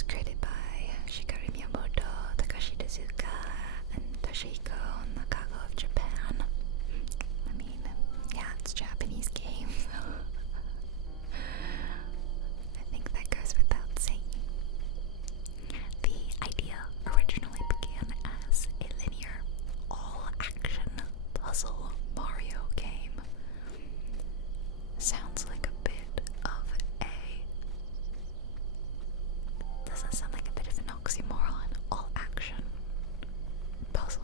was created by Shigeru Miyamoto, Takashi Tezuka, and Toshihiko Nakago of Japan. I mean, yeah, it's a Japanese game. I think that goes without saying. The idea originally began as a linear, all-action puzzle Mario game. Sounds like a bit of a... Doesn't sound like a bit of an oxymoron. All-action puzzle.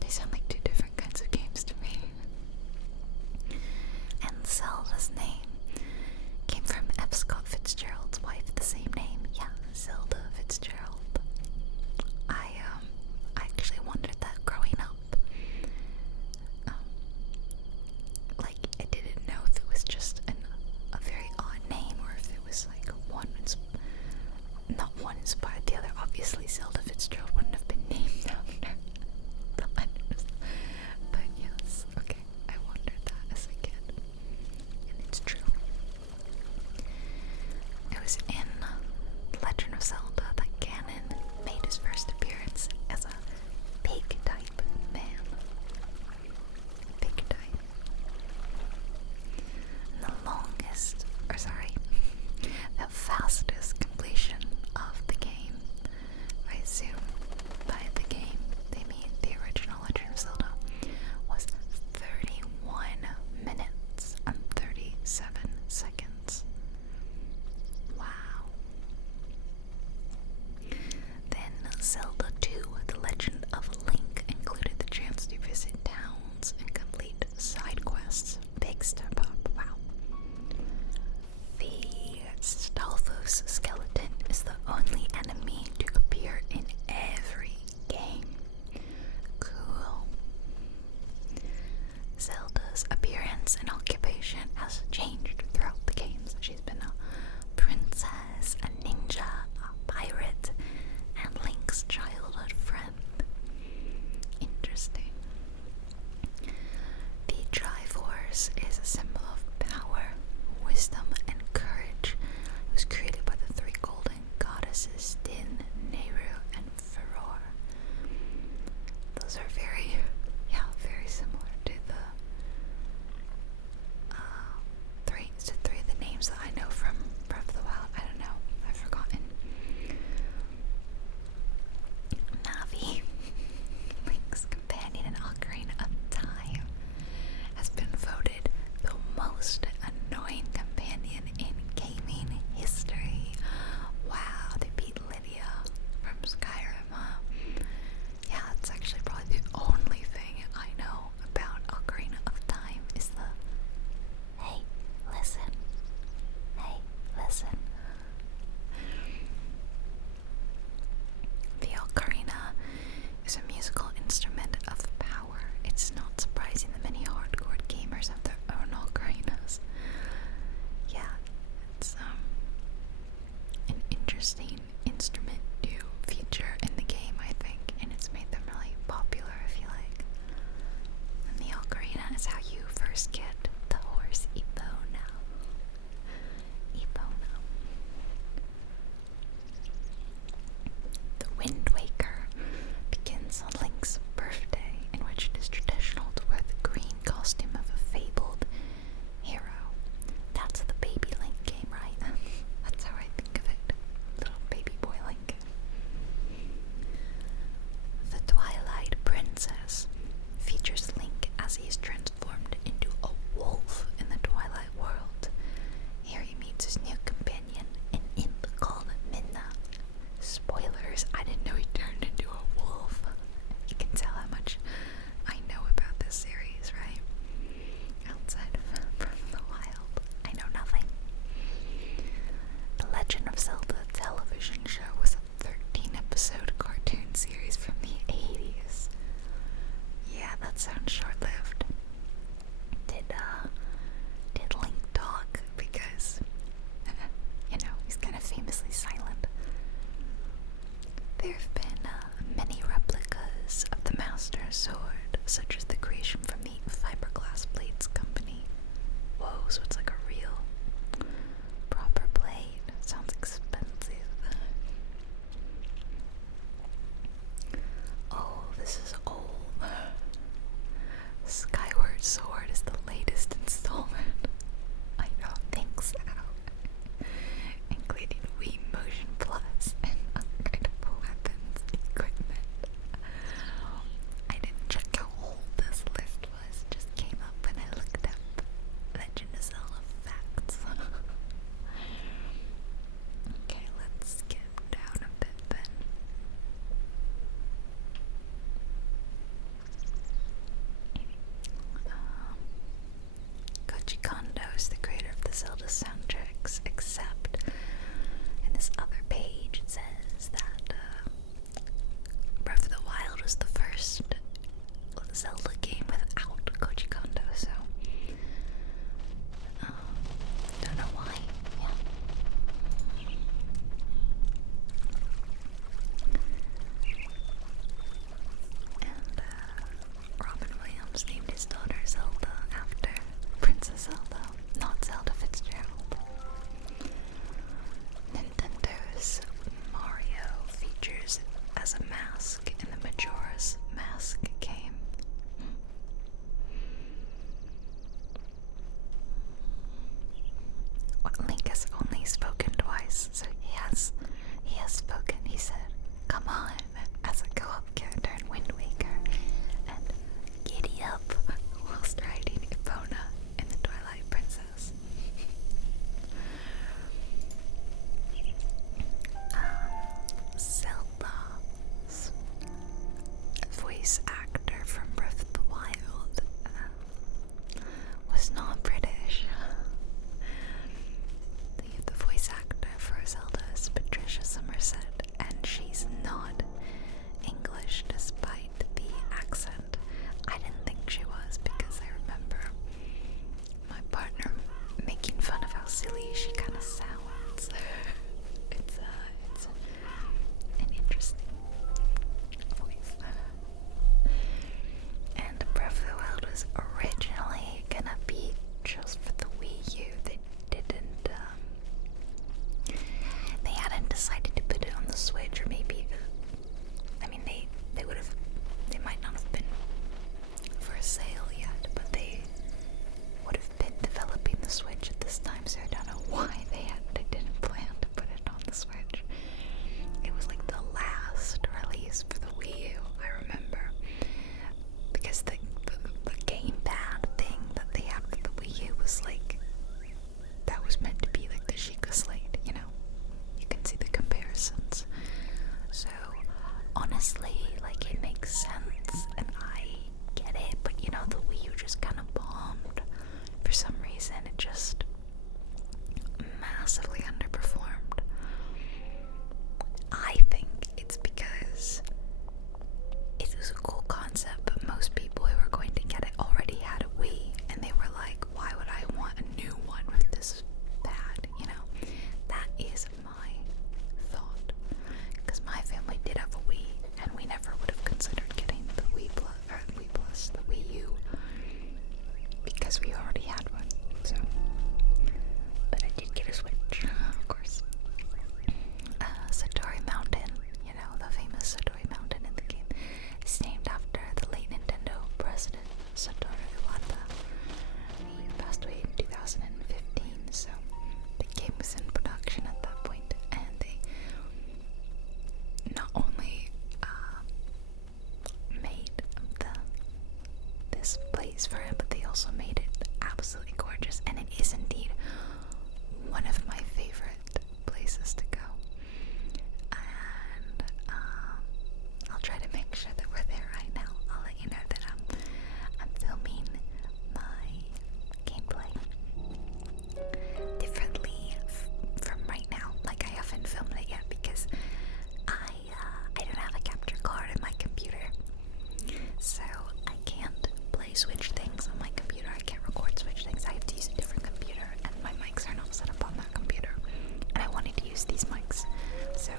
They sound like two different kinds of games to me. And Zelda's name came from F. Scott Fitzgerald's wife, the same name. Yeah, Zelda Fitzgerald. I actually wondered that growing up. Like, I didn't know if it was just a very odd name or if it was like not one inspired the other. Obviously, Zelda Fitzgerald wouldn't have been named after the letters. But yes, okay, I wondered that as a kid. And it's true. It was in Legend of Zelda that Ganon made his first appearance as a pig-type man. Pig-type. The the fastest completion of the game, I assume by the game they mean the original Legend of Zelda, was 31 minutes and 37 seconds. Wow. Then Zelda 2, The Legend of Link, included the chance to visit towns and complete side quests. Big step up. Wow. The Stalfos skeleton is the only enemy to appear in every game. Cool. Zelda's appearance and occupation has changed throughout the games. She's been a princess, a ninja, a pirate, and Link's childhood friend. Interesting. The Triforce is a symbol of power, wisdom, and courage. It was created by the three golden goddesses Din, Nehru, and Farore. Those are very similar to the three of the names that I know from Breath of the Wild. I don't know, I've forgotten. Navi, Link's companion in Ocarina of Time, has been voted the most annoying companion in gaming history. Wow, they beat Lydia from Skyrim, huh? Yeah, it's actually probably the Link has only spoken twice, so he has spoken. He said, "Come on," as a co-op character in Wind Waker, and "Giddy up," whilst riding Epona in the Twilight Princess. Zelda's voice actor from Breath of the Wild was not British. The voice actor for Zelda is Patricia Somerset, and she's not English despite the accent. I didn't think she was because I remember my partner making fun of how silly she kind of sounds. It's an interesting voice. And Breath of the Wild was originally gonna be just for the Wii U. They hadn't decided to put it on the Switch, or maybe, I mean, they might not have been for sale yet, but they would have been developing the Switch at this time, so I don't know why they didn't plan to put it on the Switch. It was like the last release for the Wii U, I remember, because the gamepad thing that they had for the Wii U was like, that was meant to be like the Sheikah Slate, you know? You can see the comparisons. So, honestly, like, it makes sense, and I get it, but you know, the Wii U just kind of bombed. For some reason, it just massively underperformed. I think it's because it was a cool concept, but most people who were going to get it already had a Wii, and they were like, why would I want a new one with this bad, you know? That is my thought, because my family did have a Wii, and we never would have considered getting the Wii Plus, the Wii U, because we already had one, so. But I did get a Switch, of course. Satori Mountain, you know, the famous Satori Mountain in the game, is named after the late Nintendo president, Satoru Iwata. He passed away in 2015, so the game was in production at that point, and they not only made this place for him, but they also made it absolutely gorgeous, and it is indeed one of my favorite places to go. And I'll try to make sure that we're there right now. I'll let you know that I'm filming my gameplay differently from right now. Like, I haven't filmed it yet because I don't have a capture card in my computer, so I can't play Switch things on my computer. I can't record Switch things. I have to use a different computer, and my mics are not set up on that computer. And I wanted to use these mics, so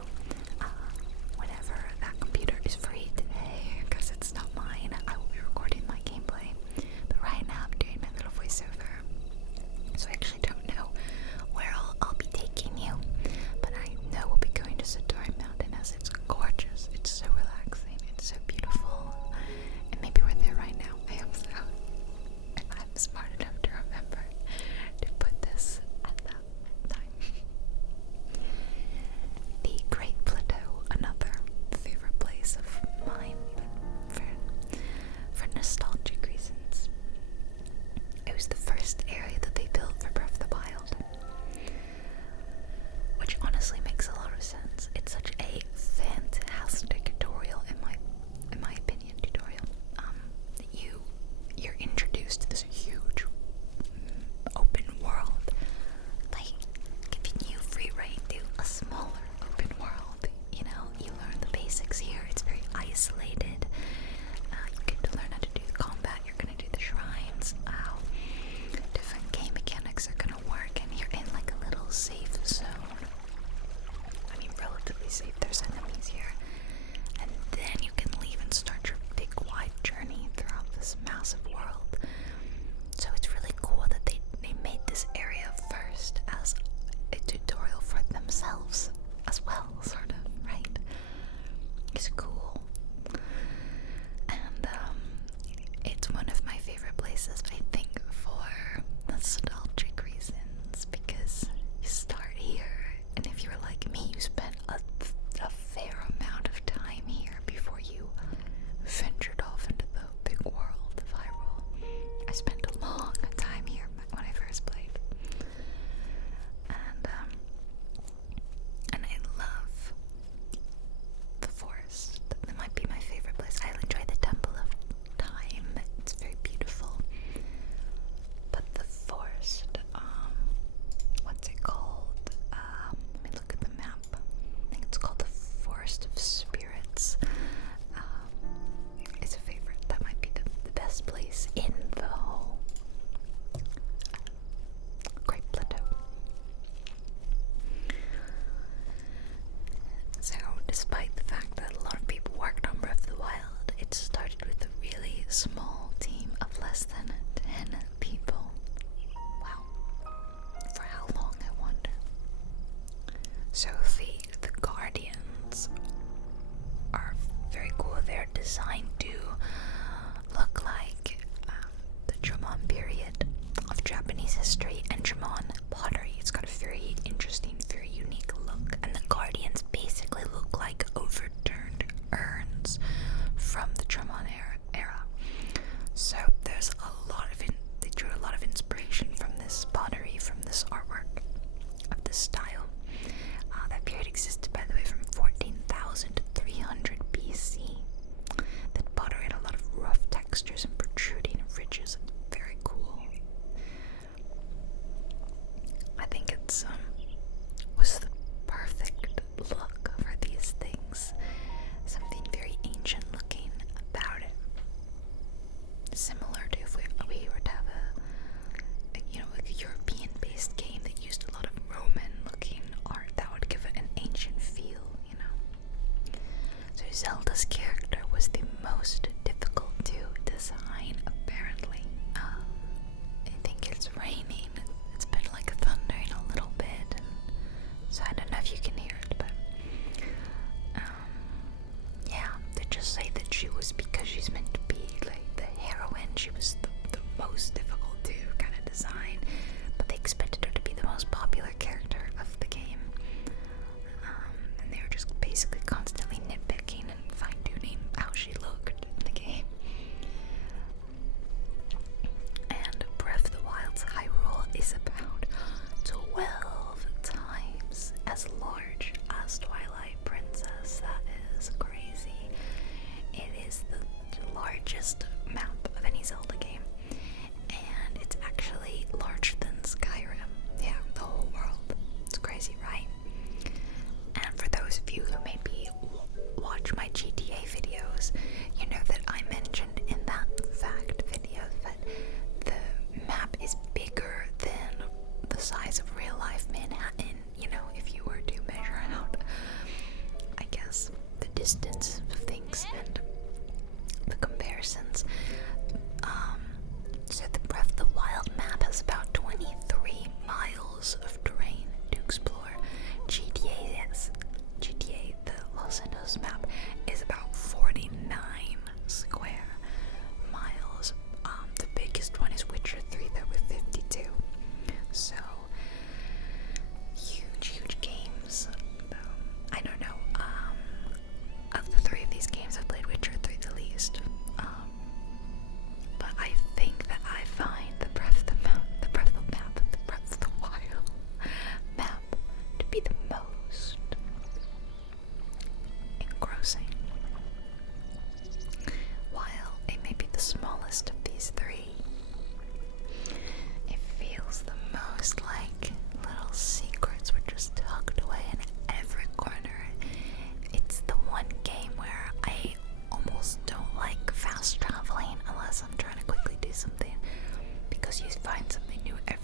whenever that computer is free today, because it's not mine, I will be recording my gameplay. But right now I'm doing my little voiceover, so I actually don't know where I'll be taking you, but I know we'll be going to Satori Mountain, as it's gorgeous. It's so relaxing. It's so beautiful. And maybe we're there right now. I hope so. And I'm smart enough to remember to put this at that time. The Great Plateau, another favorite place of mine, but for nostalgic reasons. It was the first area that they built for Breath of the Wild, which honestly makes a lot of sense. It's such a fantastic tutorial, in my opinion, you're introduced to this huge open world, like giving you free reign to a smaller open world. You know, you learn the basics here. It's very isolated. You get to learn how to do the combat. You're gonna do the shrines. Different game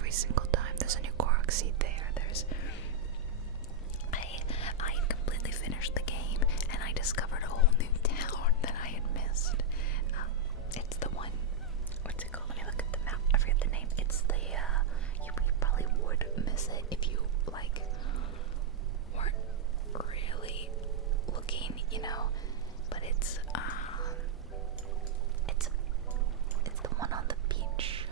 every single time. There's a new Korok seed there. I completely finished the game, and I discovered a whole new town that I had missed. It's the one, what's it called? Let me look at the map. I forget the name. It's the, you probably would miss it if you, like, weren't really looking, you know, but it's the one on the beach.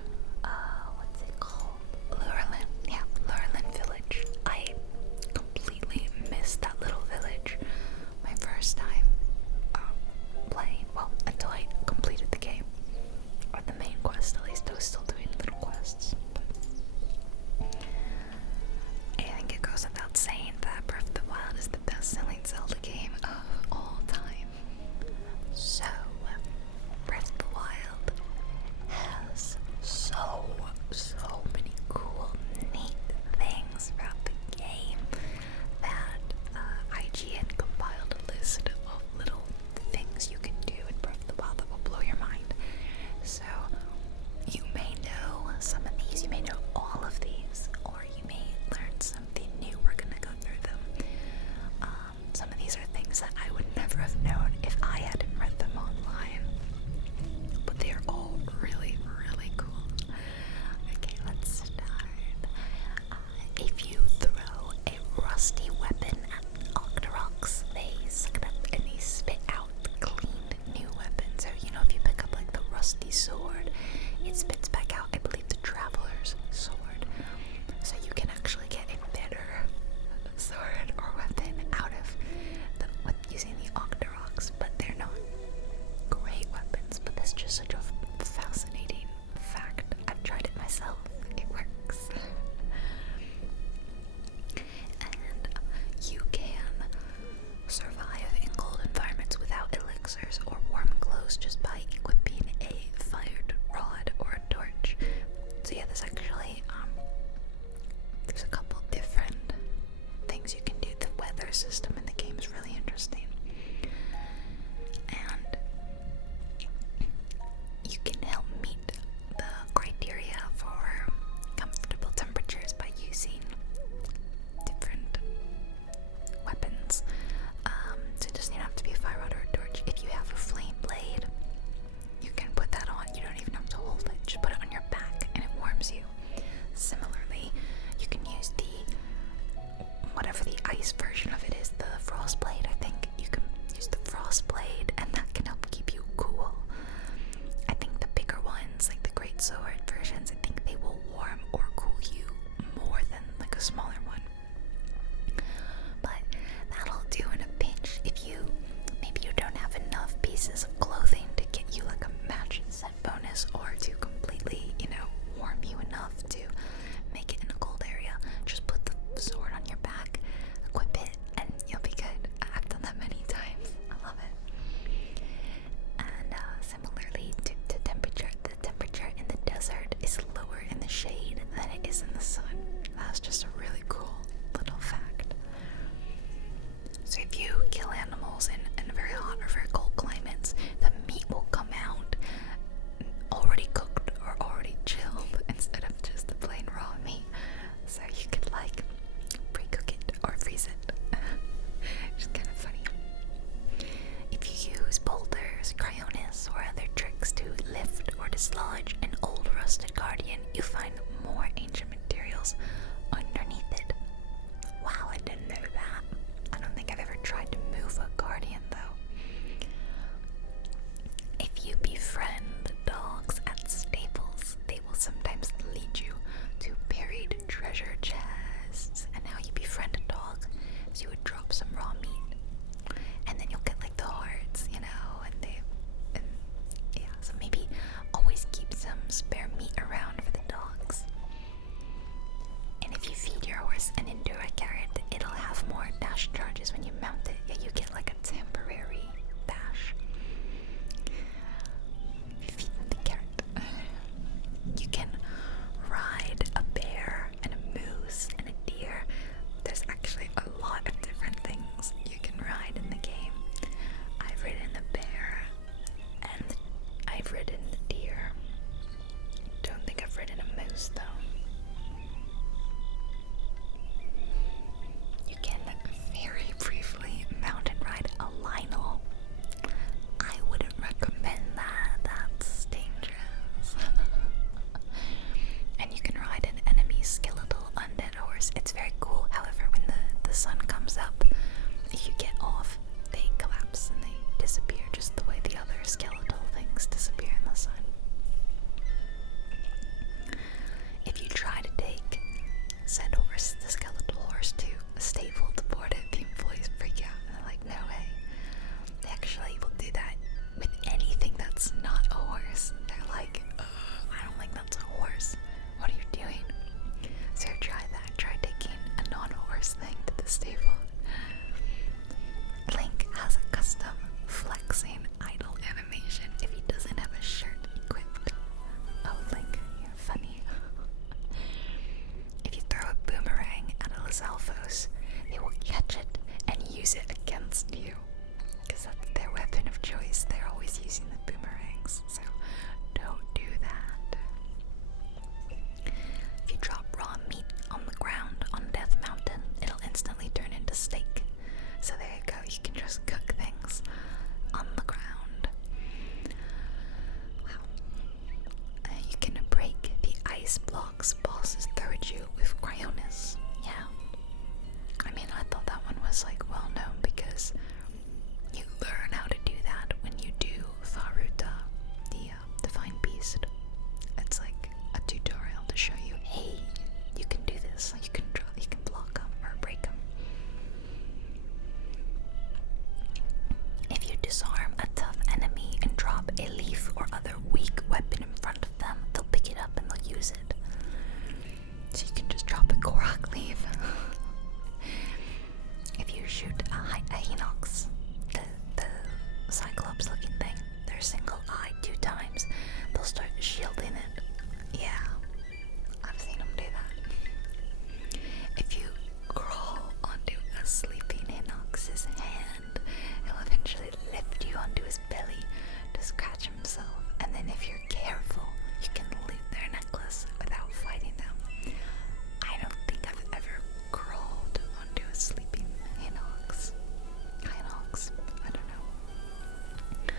What's it called? Lurelin. Yeah, Lurelin Village. I completely missed that little village my first time playing. Well, until I completed the game. Or the main quest, at least. I was still doing little quests. But I think it goes without saying that Breath of the Wild is the best-selling Zelda game of all time. So, Breath of the Wild has so many cool, neat things throughout the game that IGN compiled a list of little things you can do in Breath of the Wild that will blow your mind. So, you may know some of these, you may know all of these, or you may learn something new. We're gonna go through them. Some of these are things that I would never have known if I hadn't read them online. But they are all really, really cool. Okay, let's start. If you throw a rusty weapon at Octoroks, they suck it up and they spit out clean new weapons. So, you know, if you pick up like the rusty sword, it spits back out, I believe, the Traveler's sword. So you can actually get a better sword or weapon out of using the Octoroks, but they're not great weapons. But that's just such a fascinating fact. I've tried it myself. It works. And you can survive in cold environments without elixirs or warm clothes just by equipping a fired rod or a torch. So yeah, there's actually there's a couple different things you can do. The weather system in the game is really interesting. And you can help meet the criteria for comfortable temperatures by using different weapons. So it doesn't even have to be a fire rod or a torch. If you have a flame blade, you can put that on. You don't even have to hold it. Just put it on your back and it warms you. Similarly, you can use whatever the ice version of it is, the frost blade. I think you can use the frost blade and that can help keep you cool. I think the bigger ones, like the great sword versions, I think they will warm or cool you more than like a smaller one. But that'll do in a pinch if maybe you don't have enough pieces of clothing to get you like a matching set bonus, or to completely, you know, warm you enough to make it in a cold area. Just put the sword on your back, equip it, and you'll be good. I've done that many times. I love it. And similarly to temperature, the temperature in the desert is lower in the shade than it is in the sun. That's just a really cool little fact. So if you kill animals in very hot or very cold climates, the meat will come out already cooked or already chilled instead of just the plain raw meat. So you could like pre-cook it or freeze it. Which is kind of funny. If you use boulders, cryonis, or other tricks to lift or dislodge an old rusted guardian, you find more ancient materials underneath it. Wow, I didn't know that. I don't think I've ever tried to move a guardian though. If you befriend dogs at stables, they will sometimes lead you to buried treasure chests. And how you befriend a dog is you would drop some raw meat, and then you'll get like the hearts, you know, and yeah, so maybe always keep some spare meat around for the dogs. against you, because that's their weapon of choice. They're always using the boomerangs, so don't do that. If you drop raw meat on the ground on Death Mountain, it'll instantly turn into steak. So there you go, you can just cook things on the ground. Wow. You can break the ice blocks bosses throw at you with cryonis. Yeah. I mean, I thought that one was like well known because you learn how to do that when you do Faruta, the Divine Beast. It's like a tutorial to show you, hey, you can do this. You can block them or break them. If you disarm a tough enemy and drop a leaf or other weak weapon in front of them, they'll pick it up and they'll use it. So you can just drop a Korok leaf. If you shoot a Hinox, the Cyclops looking thing, they're single eye 2 times, they'll start shielding it. Yeah, I've seen them do that. If you crawl onto a sleeping Hinox's hand, he'll eventually lift you onto his belly to scratch himself, and then if you're careful, you can loot their necklace without fighting them. I don't think I've ever crawled onto a sleeping Hinox. I don't know.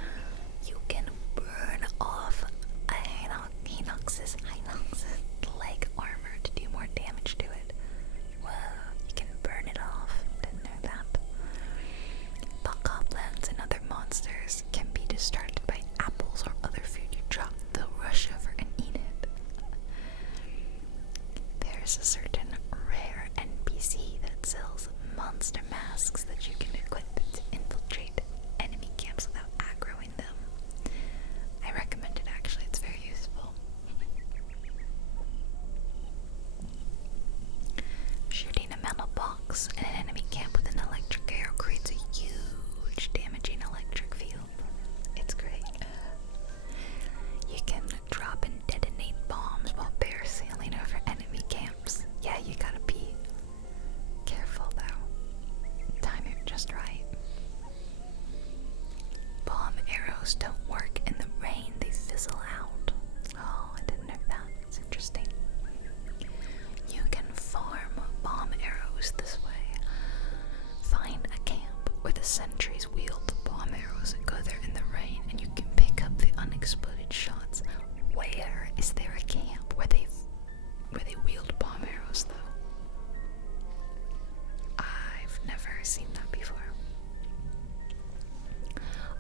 You can burn off a Hinox's leg armor to do more damage to it. Whoa, you can burn it off. Didn't know that. Bokoblins and other monsters can be distracted by apples or other food you drop. They'll rush over and eat it. There's a certain rare NPC that sells monster masks that you can equip to infiltrate enemy camps without aggroing them. I recommend it actually, it's very useful. Shooting a metal box in an enemy camp with an electric arrow creates a huge damaging electric field. It's great. You can drop and detonate bombs while parasailing over enemy camps. Yeah, you gotta be careful though. Time it just right. Bomb arrows don't work in the rain, they fizzle out. Oh, I didn't know that. It's interesting. You can farm bomb arrows this way. Find a camp where the sentries wield the bomb arrows and go there in the rain, and you can pick up the unexploded shots. Where is there a camp where they wield bomb arrows though? I've never seen that before.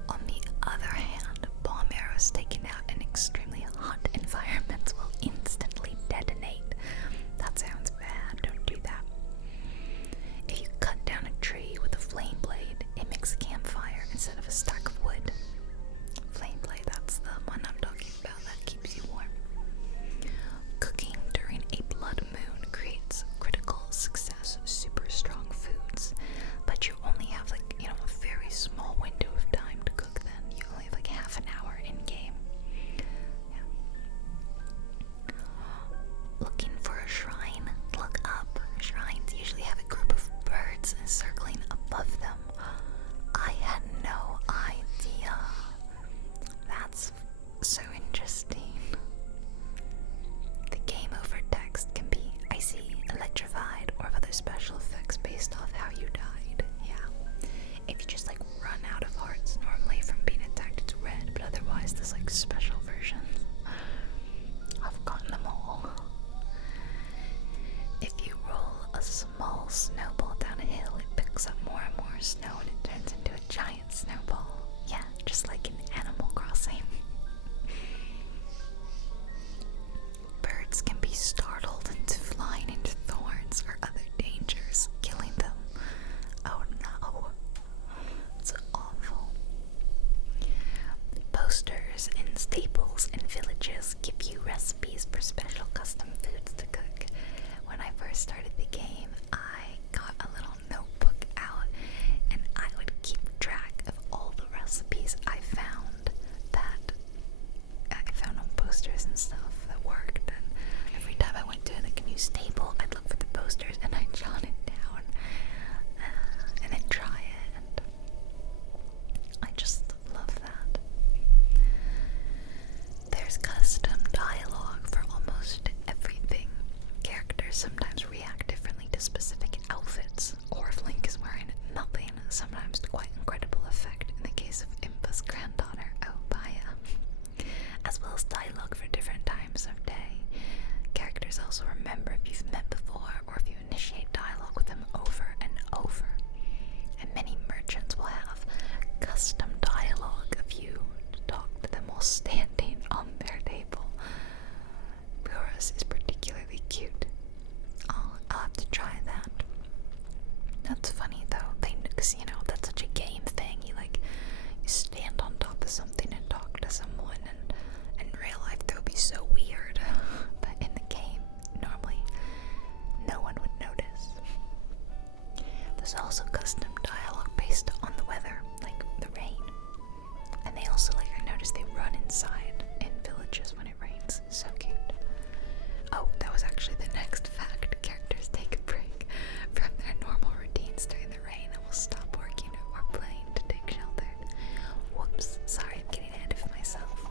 On the other hand, bomb arrows taken out in extremely hot environments will instantly detonate. That sounds bad, don't do that. If you cut down a tree with a flame blade, it makes a campfire instead of a stack of wood. Flame blade, that's the one I'm talking about, that keeps you warm. Cooking during a blood moon creates critical success, super strong foods, but you only have a very small window of time to cook then. You only have half an hour in game. Yeah. Looking for a shrine? Look up. Shrines usually have a group of birds circling above them. I had no idea. That's so interesting. The game over text can be icy, electrified, or have other special effects based off how you died. Yeah. If you just run out of hearts normally from being attacked, it's red, but otherwise there's special versions. I've gotten them all. If you roll a small snowball down a hill, it picks up more and more snow and it turns into a giant snowball. Yeah, just like in Animal Crossing. Birds can be startled into flying into thorns or other dangers, killing them. Oh no. It's awful. Posters in staples and villages give you recipes for special custom foods to cook. When I first started the game, I got a little notebook out and I would keep track of all the recipes I found on posters and stuff that worked, and every time I characters sometimes react differently to specific outfits, or if Link is wearing nothing, sometimes to quite incredible effect in the case of Impa's granddaughter, Obaya, as well as dialogue for different times of day. Characters also remember if you've met before, or if you initiate dialogue with them over and over. And many merchants will have custom dialogue of you to talk to them while standing on their table. Buras is particularly cute. I'll have to try that. That's funny though, because you know, that's such a game thing. You stand on top of something and talk to someone, and in real life that would be so weird. But in the game, normally no one would notice. There's also custom dialogue based on the weather, like the rain. And they also, I noticed they run inside in villages when it rains. So cute. Oh, that was actually the next fact. Characters take a break from their normal routines during the rain and will stop working or playing to take shelter. Whoops, sorry, I'm getting ahead of myself.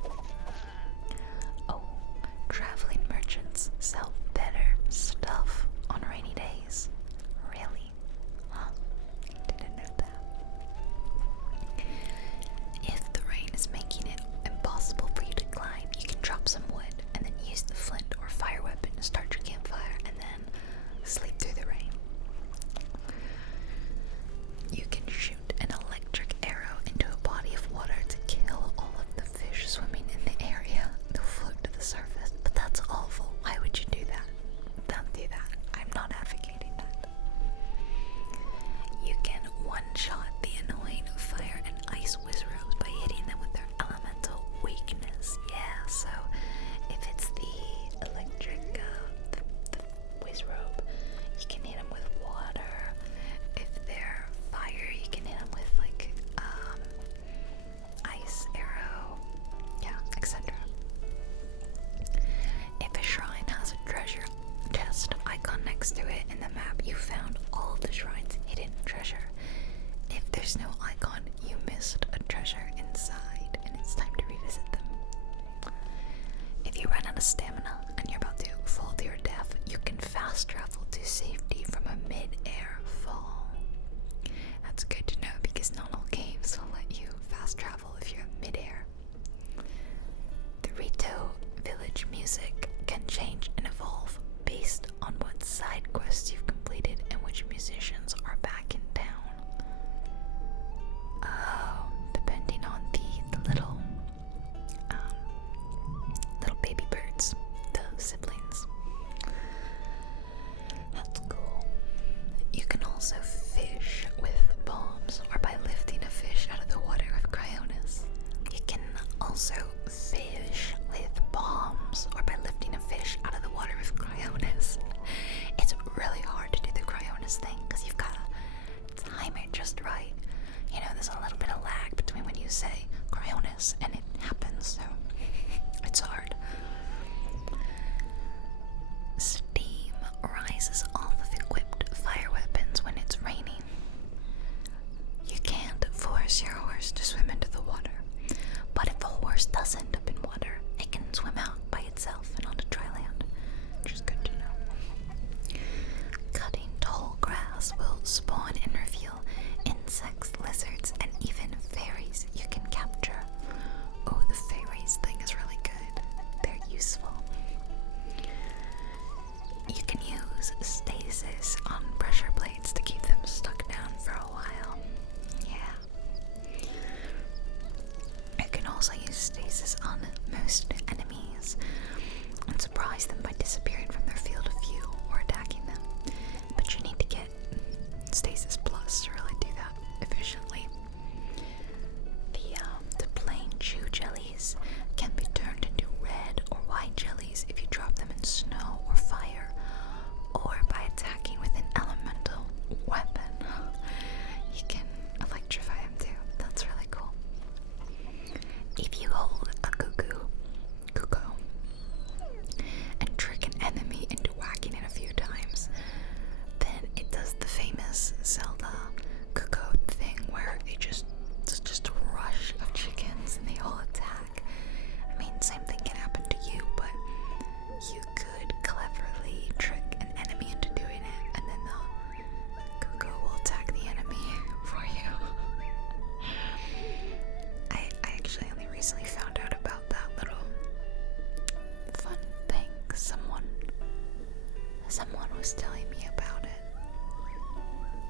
Oh, traveling merchants sell better stuff on rainy days. Really? Huh? Didn't know that. If the rain is making it impossible for you to climb, you can drop some wood and then use the flint or fire weapon to start your campfire and then sleep through the rain. You can shoot an electric arrow into a body of water to kill all of the fish swimming in the area. They'll float to the surface, but that's awful. Why would you do that? Don't do that. I'm not advocating that. You can one-shot the annoying fire and ice wizards by hitting them with their elemental weakness. Yeah, so if it's the electric, the whiz robe, you can hit them with water. If they're fire, you can hit them with ice arrow, yeah, etc. If a shrine has a treasure chest icon next to it in the map, you found all of the shrine's hidden treasure. If there's no icon, you missed a treasure inside, and it's time to revisit them. If you run out of stamina and you're about to fall to your death, you can fast travel to safety from a mid-air fall. That's good to know because not all games will let you fast travel if you're mid-air. The Tarrey Village music can change and evolve based on what side quests you've completed and which musicians are back in town. Oh, depending on the little baby birds, the siblings. That's cool. You can also fish with bombs or by lifting a fish out of the water with cryonis. You can also fish with bombs or by lifting a fish out of the water with cryonis. It's really hard to do the cryonis thing because you've got to time it just right. You know, there's a little bit of lag between when you say cryonis and it happens, so it's hard. Steam rises off of equipped fire weapons when it's raining. You can't force your horse to swim into the water, but if a horse does end up in water, it can swim out by itself and onto dry land, which is good to know. Cutting tall grass will spawn and reveal insects, lizards, and even fairies you can capture. Oh, the fairies thing is really good. They're useful. You can use stasis on pressure plates to keep them stuck down for a while. Yeah. You can also use stasis on most enemies and surprise them by disappearing from their field of view or attacking them. But you need to get stasis plus to really do that efficiently. The plain chew jellies can be turned into red or white jellies if you drop them in snow or fire, or by attacking with an elemental weapon. You can electrify them too. That's really cool. If you hold a cuckoo and trick an Someone was telling me about it.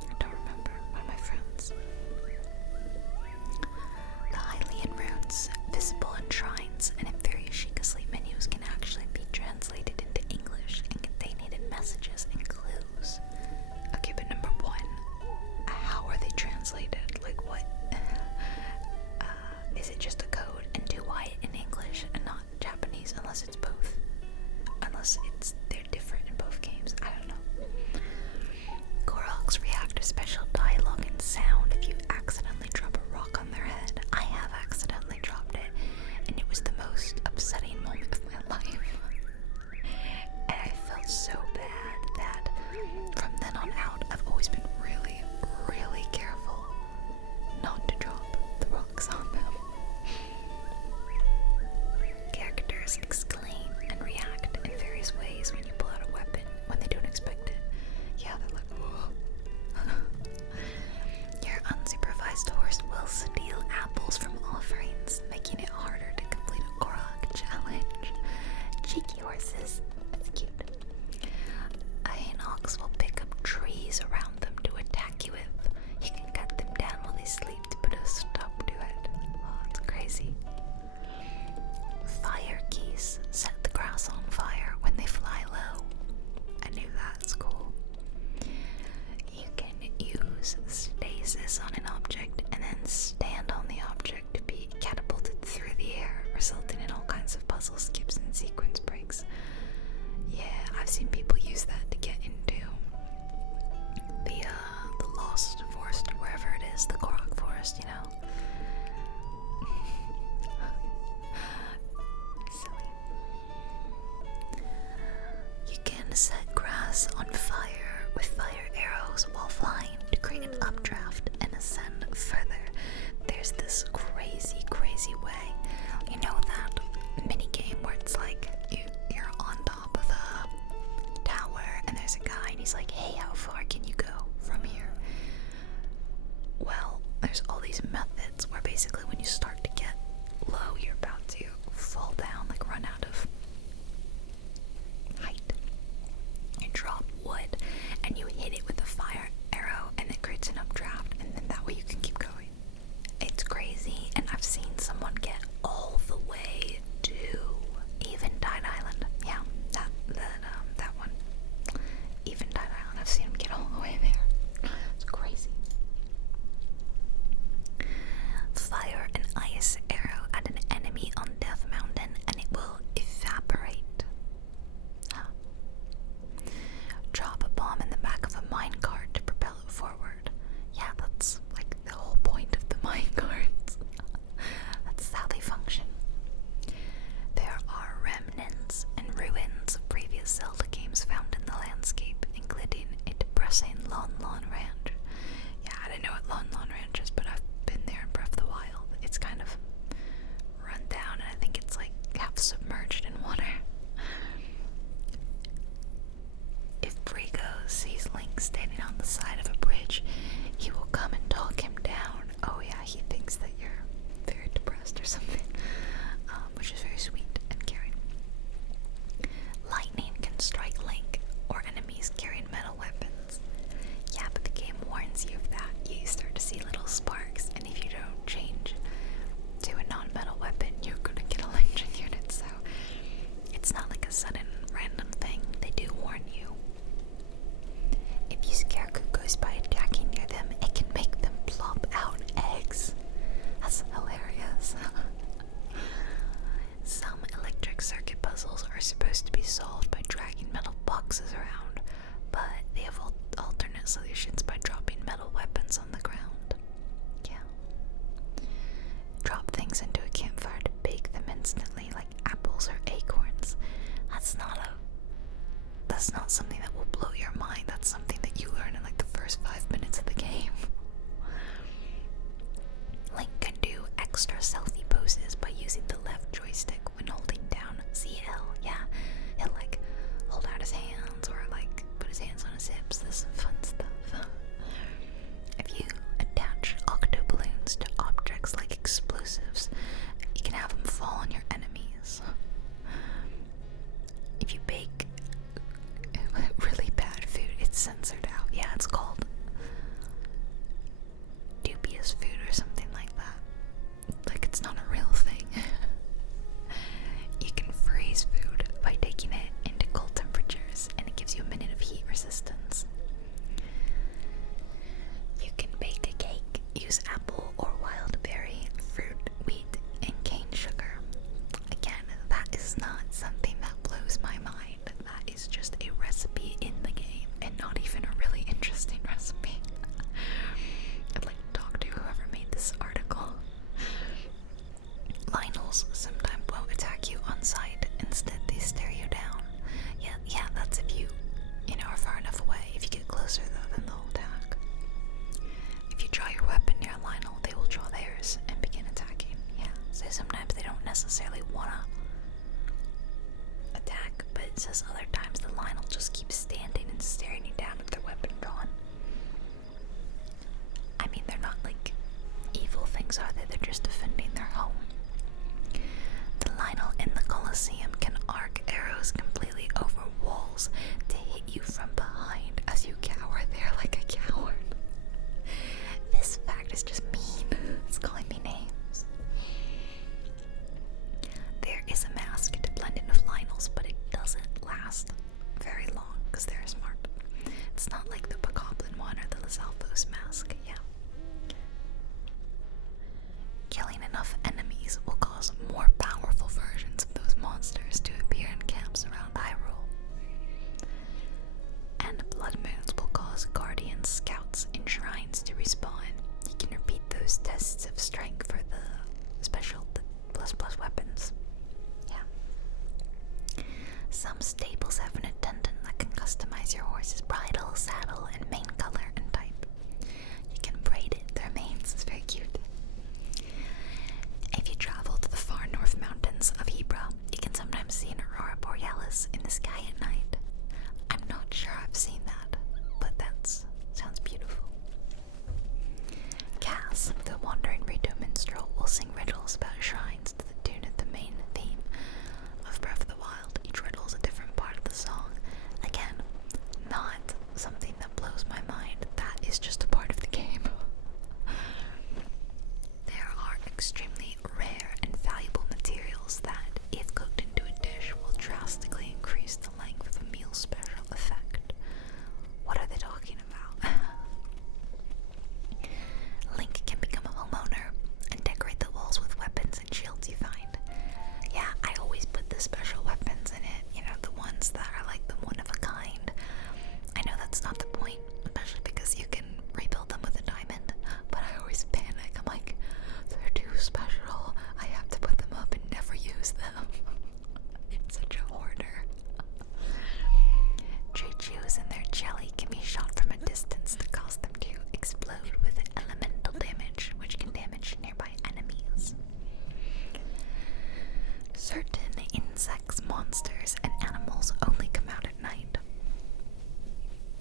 I don't remember. One of my friends. The Hylian runes, visible in shrines and in various Sheikah sleep menus, can actually be translated into English and contain hidden messages and clues. Okay, but number one, how are they translated? Like what? Is it just a code? And do why in English and not Japanese? Unless it's both. Unless they're different in both games. I don't know. Koroks react to special dialogue and sound if you accidentally drop a rock on their head. I have accidentally dropped it, and it was the most upsetting moment of my life. And I felt so bad that from then on out, I've always been really, really careful not to drop the rocks on them. Characters exclaim and react in various ways when you pull out a weapon when they don't expect it. Yeah, they're like, whoa. Your unsupervised horse will steal apples from offerings, making it harder to complete a Korok challenge. Cheeky horses. That's cute. An ox will pick up trees around them to attack you with. You can cut them down while they sleep to put a stop to it. Oh, it's crazy. Fire geese set the grass on fire when they fly low. I knew that's cool. You can use stasis on an object and then stand on the object to be catapulted through the air, resulting in all kinds of puzzle skips and sequence breaks. Yeah, I've seen people use that to get into the Lost Forest, or wherever it is, the Korok Forest, you know. Silly. You can set grass on fire with fire arrows while flying to create an updraft and ascend further. There's this crazy, crazy way. You know that mini game where it's like you're on top of a tower and there's a guy and he's like, hey, how far can you go from here? Well, there's all these methods where basically when you start to get low, you're about to fall down, like run out of height. You drop wood and you hit it with a fire arrow and it creates an updraft, and then that way you can keep going. It's crazy, and I've seen someone get all the way to Eventide Island. Yeah, that one. Eventide Island. I've seen him get all the way there. It's crazy. Fire an ice arrow at an enemy on Death Mountain and it will evaporate. Huh. Drop a bomb in the back of a minecart to propel it forward. Yeah, that's like the whole point of the minecarts. That's how they function. There are remnants and ruins of previous Zelda games found in the landscape, including a depressing Lon Lon Ranch. Yeah, I don't know what Lon Lon Ranch is, but I've been there in Breath of the Wild. It's kind of run down, and I think it's like half submerged in water. If Brigo sees Link standing on the side of a bridge, he will come and talk him down. Oh yeah, he thinks that you're very depressed or something, which is very sweet and caring. Lightning can strike Link or enemies carrying metal weapons. Yeah, but the game warns you of that. You start to see little sparks, and if you don't change to a non-metal weapon, you're gonna get electrocuted. So it's not like a sudden random thing. They do warn you. If you scare cuckoos by attacking near them, it can make them plop out eggs. That's hilarious. Some electric circuit puzzles are supposed to be solved by dragging metal boxes around, but they have alternate solutions by dropping metal weapons on the ground. Yeah. Drop things into a campfire to bake them instantly, like apples or acorns. That's not something that will blow your mind. That's something that you learn in like the first 5 minutes of the game. Link can do extra selfie poses by using the left joystick when holding down CL. Yeah, he'll like hold out his hands or like put his hands on his hips. There's some fun stuff. If you attach octo balloons to objects like explosives, you can have them fall on your enemies. If you bake really censored out. Yeah, it's called dubious food or something like that. Like, it's not a real thing. You can freeze food by taking it into cold temperatures, and it gives you a minute of heat resistance. You can bake a cake, use apple or wild berry, fruit, wheat, and cane sugar. Again, that is not something that blows my mind. That is just a recipe in the game, and not even a really interesting recipe. I'd like to talk to whoever made this article. Lionels sometimes won't attack you on sight. Instead, they stare you down. Yeah, that's if you are far enough away. If you get closer, though, then they'll attack. If you draw your weapon near a Lionel, they will draw theirs and begin attacking. Yeah, so sometimes they don't necessarily wanna attack, but it says other times the Lionel just keeps standing and staring you down with their weapon drawn. I mean, they're not like evil things, are they? They're just defending their home. The Lionel in the Colosseum can arc arrows completely over walls to hit you from behind as you cower there like a coward. This fact is just mean. It's calling me names. There is a mask to blend in with Lionels, but it doesn't last very long because they're smart. It's not like the Bokoblin one or the Lizalfos mask. Yeah. Killing enough enemies will cause more powerful versions of those monsters to appear in camps around Hyrule. And blood moons will cause guardian scouts in shrines to respawn. You can repeat those tests of strength for the special plus weapons. Yeah. Some stables have an attendant that can customize your horse's bridle, saddle, and mane color and type. You can braid it. Their manes is very cute. If you travel to the far north mountains of Hebra, you can sometimes see an aurora borealis in the sky at night. I'm not sure I've seen that, but that sounds beautiful. Cass, the wandering Rito minstrel, will sing riddles about shrines to the tune of the main theme of Breath of the Wild. Each riddle is a different part of the song. Again, not something that blows my mind. That is just a part of the game. There are extremely rare and valuable materials that, if cooked into a dish, will drastically increase the length of a meal's special effect. What are they talking about? Link can become a homeowner and decorate the walls with weapons and shields you find. Yeah, I always put the special weapons in it, the ones that are like the one of a kind. I know that's not the point, especially because you can rebuild them with a diamond, but I always panic. I'm like, they're too special. I have to put them up and never use them. It's such a hoarder. Tree-chews and their jelly can be shot from a distance to cause them to explode with elemental damage, which can damage nearby enemies. Certain insects, monsters, and animals only come out at night.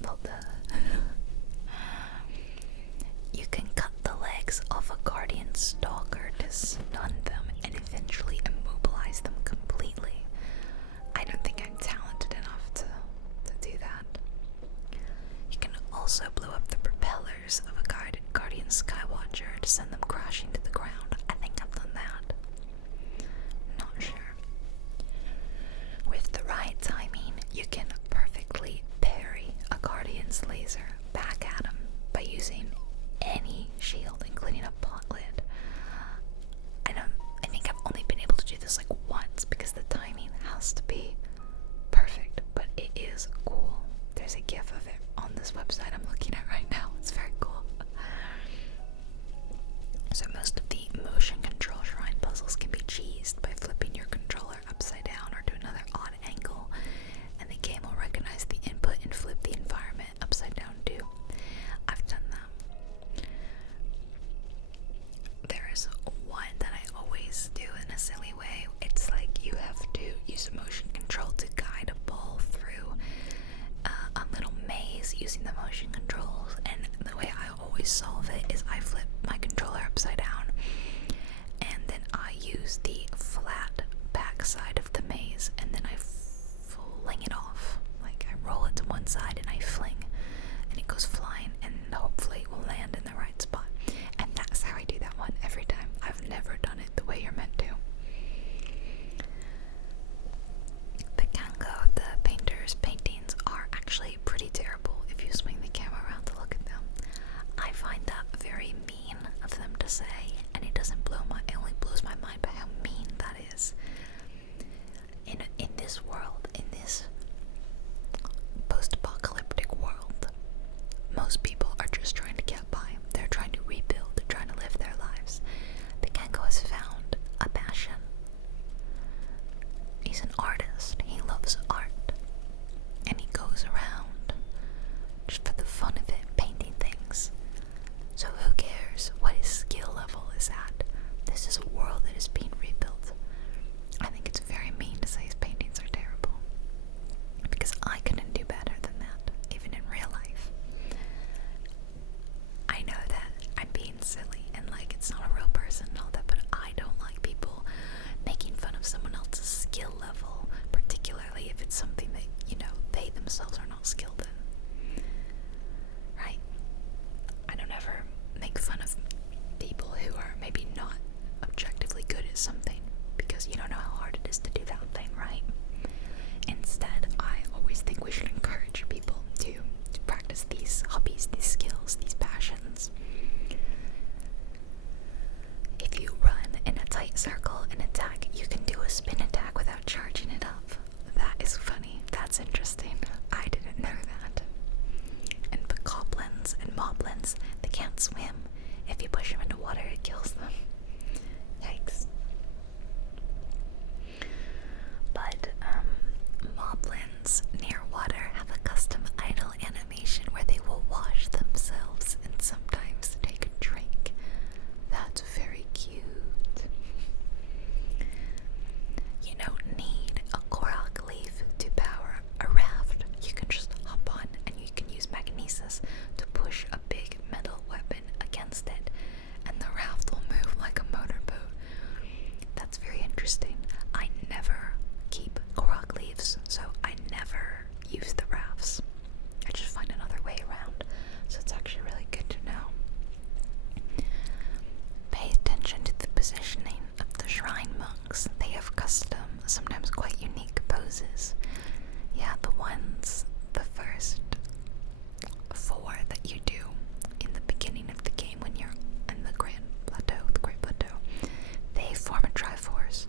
Well, you can cut the legs off a guardian stalker to stun them and eventually immobilize them completely. I don't think I'm talented enough to do that. You can also blow up the propellers of a guardian skywatcher to send them crashing to the ground. I think I've done that. Not sure. With the right timing, you can perfectly parry a guardian's laser back at him by using any shield, including a pot lid. I think I've only been able to do this like once because the timing has to be perfect, but it is cool. There's a gif of it on this website I'm looking at right now. It's very cool. So most of the motion control shrine puzzles can be cheesed by flipping your controller upside down or to another odd angle, and the game will recognize the input and flip the environment upside down too. I've done that. There is one that I always do in a silly way. It's like you have to use motion control to guide a ball through a little maze using the motion controls, and the way I always solve it is I flip my controller upside down and then I use the flat back side of the maze and then I fling it off. Like I roll it to one side and I fling skilled in. Right? I don't ever make fun of people who are maybe not objectively good at something because you don't know how hard it is to do that thing, right? Instead, I always think we should encourage people to practice these hobbies, these skills, these passions. If you run in a tight circle and attack, you can do a spin attack without charging it up. That is funny. That's interesting. I didn't know that. And the goblins and moblins, they can't swim. If you push them into water, it kills them. Yikes. But, moblins near water have a custom idle animation where they will wash themselves and sometimes take a drink. That's very cute. You don't need a Korok leaf to power a raft. You can just hop on and you can use magnesis to push a big metal weapon against it, and the raft will move like a motorboat. That's very interesting. I never keep Korok leaves, so I never use the rafts. I just find another way around, so it's actually really good to know. Pay attention to the positioning of the shrine monks. They have custom, sometimes quite unique poses. Yeah, the first 4 that you do in the beginning of the game when you're in the Great Plateau, they form a Triforce.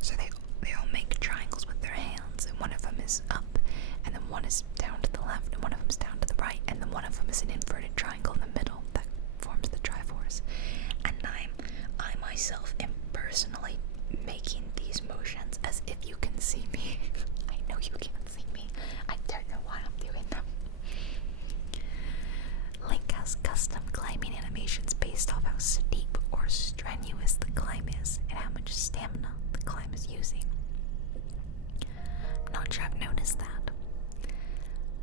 So they all make triangles with their hands, and one of them is up, and then one is down to the left, and one of them is down to the right, and then one of them is an inverted triangle in the middle that forms the Triforce. And I myself am personally making these motions as if you can see me. I know you can't see me. I don't know why I'm doing them. Link has custom climbing animations based off how steep or strenuous the climb is and how much stamina the climb is using. I'm not sure I've noticed that.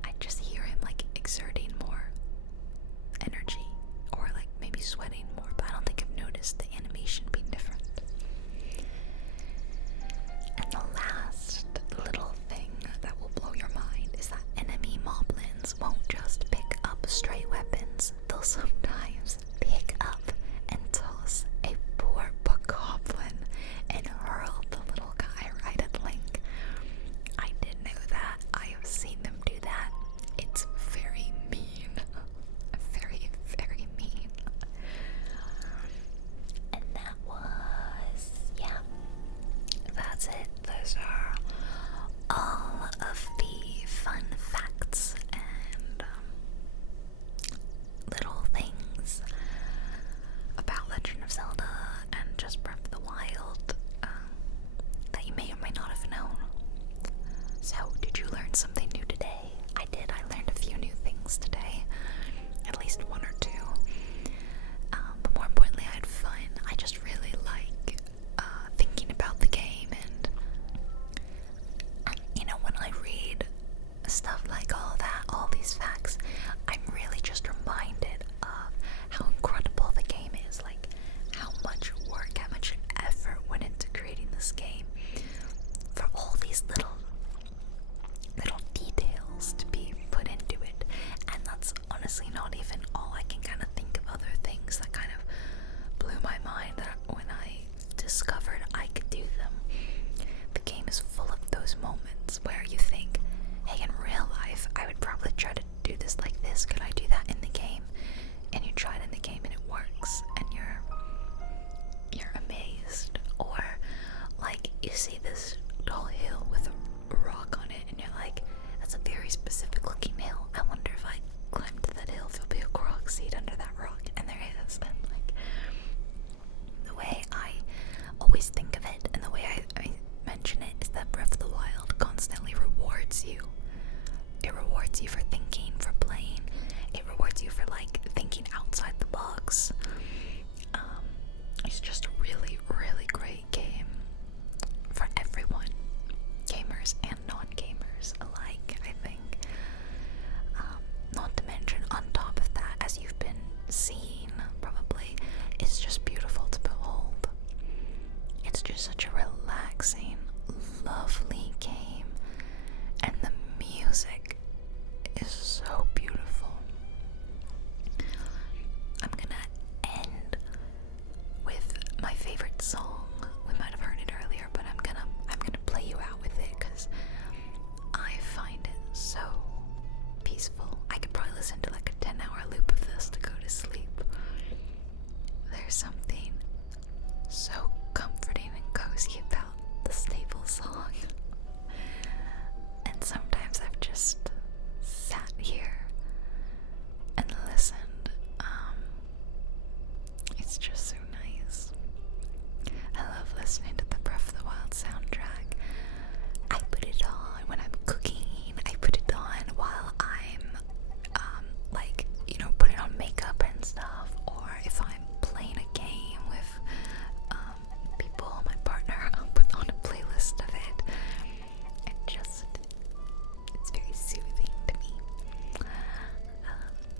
I just hear him like exerting more energy or like maybe sweating more, but I don't think I've noticed the animation being different. And the last little thing that will blow your mind is that enemy moblins won't just pick up stray weapons, they'll sometimes pick up and toss a poor bokoblin and hurl the little guy right at Link. I didn't know that. I have seen them do that. It's very mean. Very, very mean. And that was, yeah, that's it. Those are all of the fun facts and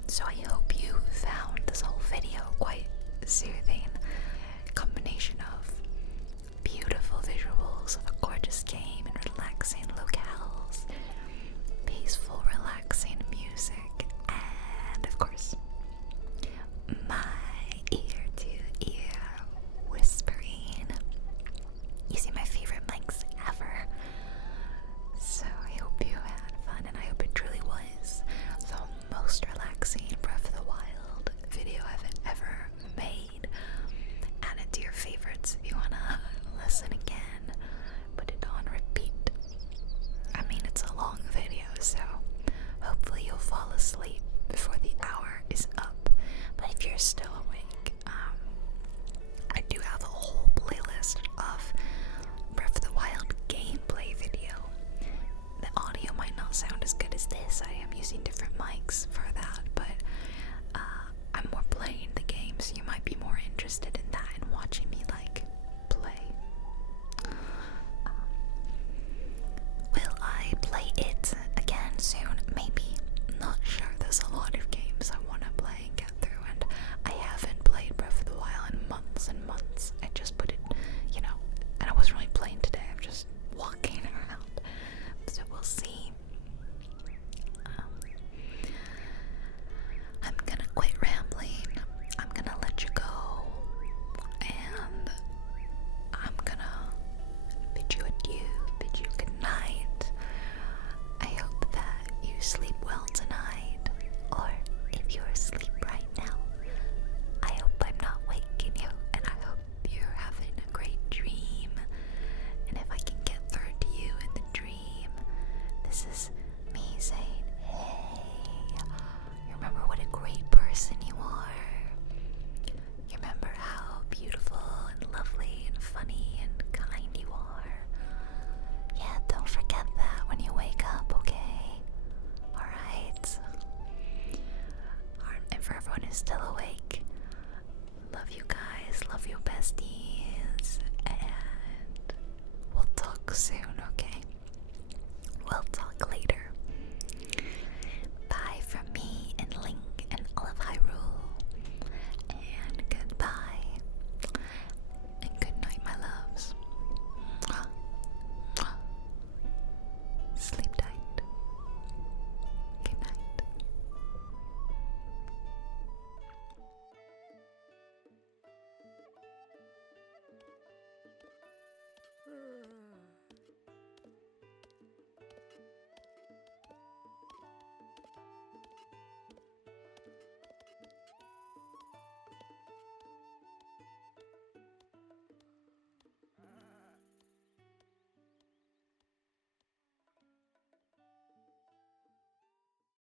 So I hope you found this whole video quite soothing. Combination of beautiful visuals of a gorgeous game and relaxing locales, peaceful, relaxing music, and of course, my ear-to-ear whispering. You see, my favorite mics ever. So I hope you had fun, and I hope it truly was the most relaxing Breath of the Wild video I've ever made. Add it to your favorites if you wanna listen again. Put it on repeat. I mean, it's a long video, so hopefully you'll fall asleep before the hour is up. But if you're still awake, I do have a whole playlist of Breath of the Wild gameplay video. The audio might not sound as good as this. I am using different mics for that, but I'm more playing the game, so you might be more interested in that and watching me like play. Will I play it again soon? Maybe. Not sure. There's a lot of games I want to play and get through, and I haven't played Breath of the Wild in months and months. I just put it, and I wasn't really playing today. I'm just walking around. So we'll see. I'm gonna quit rambling. I'm gonna let you go, and I'm gonna bid you adieu, bid you good night. I hope that you sleep well tonight, or if you're asleep right now, I hope I'm not waking you, and I hope you're having a great dream. And if I can get through to you in the dream, this is me saying, hey, you remember what a great person you are. You remember how beautiful and lovely and funny and kind you are. Yeah, don't forget that when you wake up, okay? Alright? And for everyone who's still awake, love you guys, love you besties, and we'll talk soon.